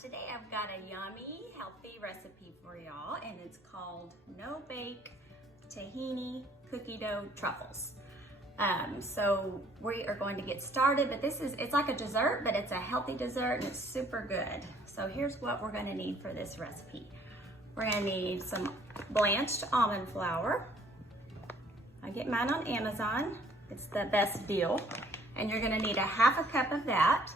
Today I've got a yummy, healthy recipe for y'all, and it's called no-bake tahini cookie dough truffles. So we are going to get started, but it's like a dessert, but it's a healthy dessert and it's super good. So here's what we're gonna need for this recipe. We're gonna need some blanched almond flour. I get mine on Amazon. It's the best deal. And you're gonna need a half a cup of that.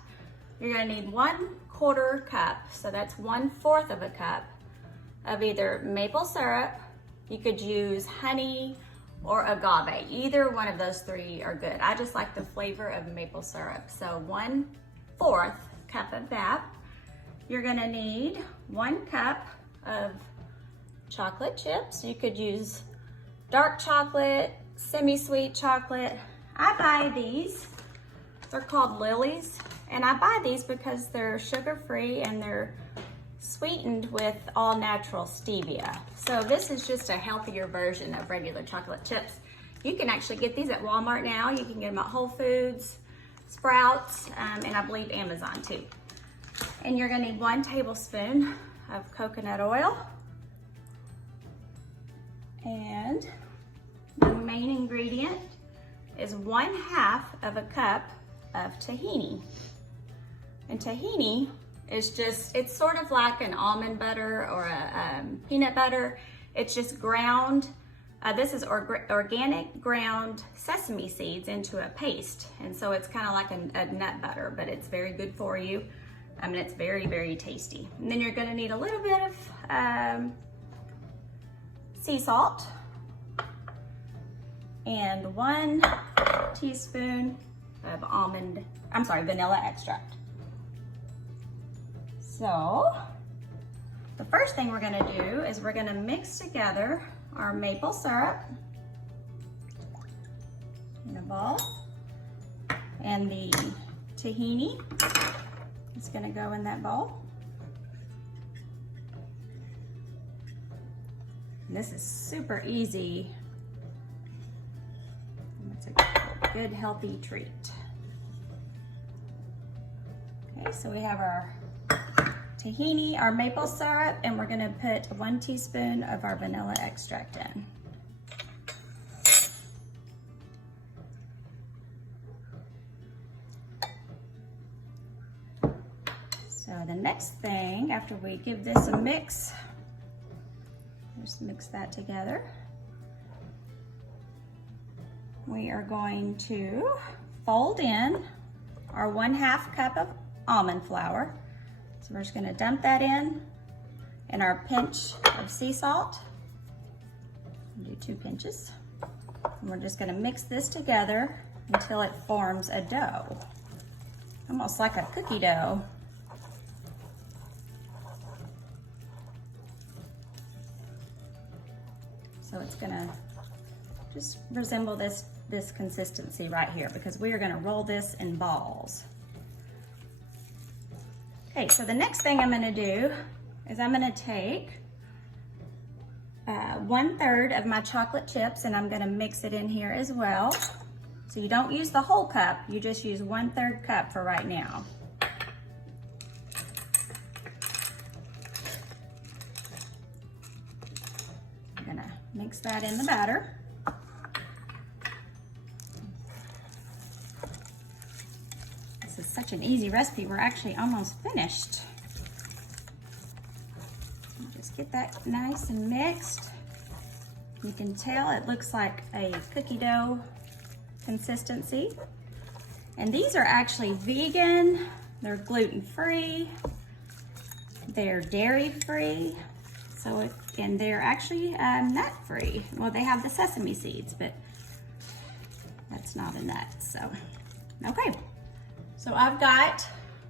You're gonna need 1/4 cup, so that's 1/4 of a cup of either maple syrup. You could use honey or agave. Either one of those three are good. I just like the flavor of maple syrup. So 1/4 cup of that. You're gonna need 1 cup of chocolate chips. You could use dark chocolate, semi-sweet chocolate. I buy these, they're called Lily's. And I buy these because they're sugar-free and they're sweetened with all natural stevia. So this is just a healthier version of regular chocolate chips. You can actually get these at Walmart now. You can get them at Whole Foods, Sprouts, and I believe Amazon too. And you're gonna need 1 tablespoon of coconut oil. And the main ingredient is 1/2 of a cup of tahini. And tahini is just, it's sort of like an almond butter or a peanut butter. It's just ground, this is organic ground sesame seeds into a paste. And so it's kind of like a nut butter, but it's very good for you. I mean, it's very, very tasty. And then you're gonna need a little bit of sea salt and 1 teaspoon of vanilla extract. So the first thing we're gonna do is we're gonna mix together our maple syrup in a bowl, and the tahini is gonna go in that bowl. And this is super easy. It's a good healthy treat. Okay, so we have our tahini, our maple syrup, and we're gonna put 1 teaspoon of our vanilla extract in. So the next thing, after we give this a mix, just mix that together. We are going to fold in our 1/2 cup of almond flour. So we're just gonna dump that in, and our pinch of sea salt. Do 2 pinches. And we're just gonna mix this together until it forms a dough, almost like a cookie dough. So it's gonna just resemble this consistency right here, because we are gonna roll this in balls. Okay, so the next thing I'm gonna do is I'm gonna take 1/3 of my chocolate chips, and I'm gonna mix it in here as well. So you don't use the whole cup, you just use 1/3 cup for right now. I'm gonna mix that in the batter. This is such an easy recipe. We're actually almost finished. Just get that nice and mixed. You can tell it looks like a cookie dough consistency. And these are actually vegan. They're gluten-free. They're dairy-free. And they're actually nut-free. Well, they have the sesame seeds, but that's not a nut, so. Okay, so I've got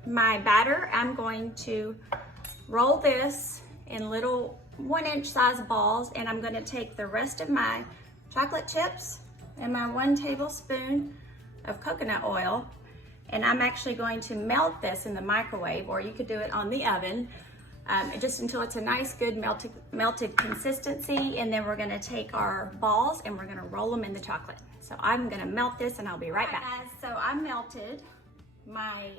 my batter. I'm going to roll this in little 1-inch size balls, and I'm gonna take the rest of my chocolate chips and my 1 tablespoon of coconut oil, and I'm actually going to melt this in the microwave, or you could do it on the oven, just until it's a nice, good melted consistency. And then we're gonna take our balls and we're gonna roll them in the chocolate. So I'm gonna melt this and I'll be right back. Guys, so I melted my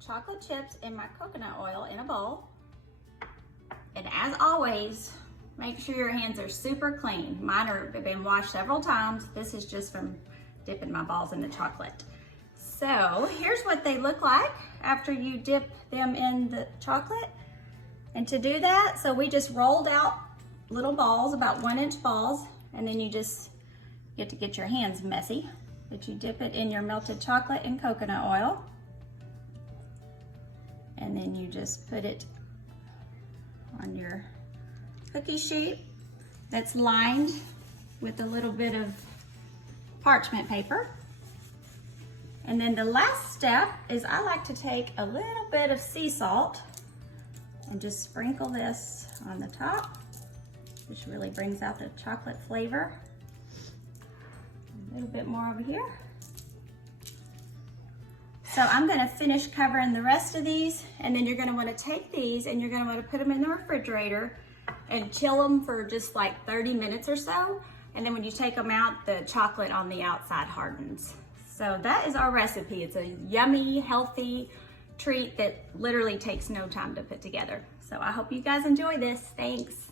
chocolate chips and my coconut oil in a bowl. And as always, make sure your hands are super clean. Mine have been washed several times. This is just from dipping my balls in the chocolate. So here's what they look like after you dip them in the chocolate. And to do that, so we just rolled out little balls, about 1-inch balls, and then you just get to get your hands messy. But you dip it in your melted chocolate and coconut oil. And then you just put it on your cookie sheet that's lined with a little bit of parchment paper. And then the last step is I like to take a little bit of sea salt and just sprinkle this on the top, which really brings out the chocolate flavor. A little bit more over here. So I'm gonna finish covering the rest of these, and then you're gonna wanna take these and you're gonna wanna put them in the refrigerator and chill them for just like 30 minutes or so. And then when you take them out, the chocolate on the outside hardens. So that is our recipe. It's a yummy, healthy treat that literally takes no time to put together. So I hope you guys enjoy this. Thanks.